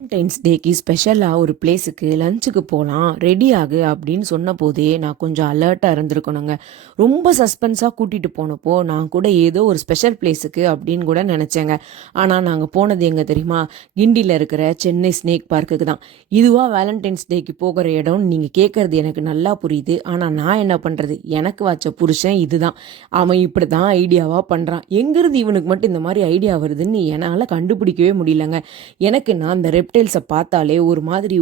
Valentine's டேக்கு ஸ்பெஷலாக ஒரு பிளேஸுக்கு லஞ்சுக்கு போகலாம் ரெடி ஆகு அப்படின்னு சொன்ன போதே நான் கொஞ்சம் அலர்ட்டாக இருந்திருக்கணுங்க. ரொம்ப சஸ்பென்ஸாக கூட்டிகிட்டு போனப்போ நான் கூட ஏதோ ஒரு ஸ்பெஷல் பிளேஸுக்கு அப்படின்னு கூட நினச்சேங்க. ஆனால் நாங்கள் போனது எங்கே தெரியுமா? கிண்டியில் இருக்கிற சென்னை ஸ்னேக் பார்க்குக்கு தான். இதுவாக வேலண்டைன்ஸ் டேக்கு போகிற இடம்னு நீங்கள் கேட்குறது எனக்கு நல்லா புரியுது. ஆனால் நான் என்ன பண்ணுறது? எனக்கு வச்ச புருஷன் இதுதான். அவன் இப்படி தான் ஐடியாவாக பண்ணுறான். எங்கிருந்து இவனுக்கு மட்டும் இந்த மாதிரி ஐடியா வருதுன்னு என்னால் கண்டுபிடிக்கவே முடியலங்க. எனக்கு நான் அந்த ரெப்டைல்ஸை பார்த்தாலே ஒரு மாதிரி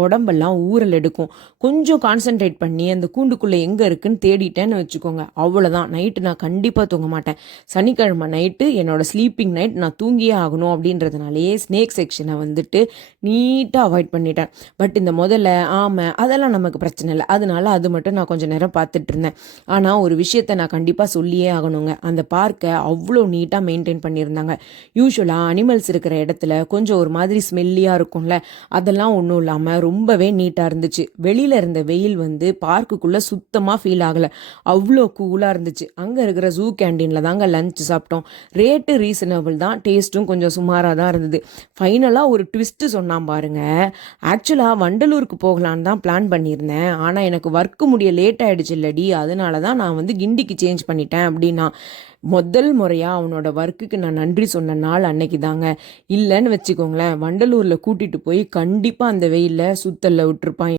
உடம்பெல்லாம் ஊறல் எடுக்கும். கொஞ்சம் கான்சென்ட்ரேட் பண்ணி அந்த கூண்டுக்குள்ளே எங்கே இருக்குன்னு தேடிட்டேன்னு வச்சுக்கோங்க, அவ்வளோதான். நைட்டு நான் கண்டிப்பாக தூங்க மாட்டேன். சனிக்கிழமை நைட்டு என்னோட ஸ்லீப்பிங் நைட், நான் தூங்கியே ஆகணும் அப்படின்றதுனாலேயே ஸ்னேக் செக்ஷனை வந்துட்டு நீட்டாக அவாய்ட் பண்ணிட்டேன். பட் இந்த முதல்ல ஆமை அதெல்லாம் நமக்கு பிரச்சனை இல்லை, அதனால அது மட்டும் நான் கொஞ்சம் நேரம் பார்த்துட்டு இருந்தேன். ஆனால் ஒரு விஷயத்தை நான் கண்டிப்பாக சொல்லியே ஆகணுங்க. அந்த பார்க்கை அவ்வளோ நீட்டாக மெயின்டைன் பண்ணியிருந்தாங்க. யூஸ்வலாக அனிமல்ஸ் இருக்கிற இடத்துல கொஞ்சம் ஒரு மாதிரி ஸ்மெல்லியாக இருக்கும்ல, அதெல்லாம் ஒன்றும் இல்லாமல் ரொம்பவே நீட்டாக இருந்துச்சு. வெளியில் இருந்த வெயில் வந்து பார்க்குக்குள்ளே சுத்தமாக ஃபீல் ஆகலை, அவ்வளோ கூலாக இருந்துச்சு. அங்கே இருக்கிற ஜூ கேண்டீனில் தாங்க லஞ்ச் சாப்பிட்டோம். ரேட்டு ரீசனபிள் தான், டேஸ்ட்டும் கொஞ்சம் சுமாராக தான் இருந்தது. ஃபைனலாக ஒரு ட்விஸ்ட்டு சொன்னான் பாருங்க. ஆக்சுவலாக வண்டலூருக்கு போகலான்னு தான் பிளான் பண்ணியிருந்தேன், ஆனால் எனக்கு ஒர்க்கு முடிய லேட் ஆகிடுச்சு இல்லடி, அதனால தான் நான் வந்து கிண்டிக்கு சேஞ்ச் பண்ணிட்டேன் அப்படின்னா. முதல் முறையாக அவனோட ஒர்க்குக்கு நான் நன்றி சொன்ன நாள் அன்னைக்கு தாங்க. இல்லைன்னு வச்சுக்கோங்களேன், வண்டலூரில் கூட்டிகிட்டு போய் கண்டிப்பாக அந்த வெயிலில் சுத்தலில் விட்டுருப்பான்.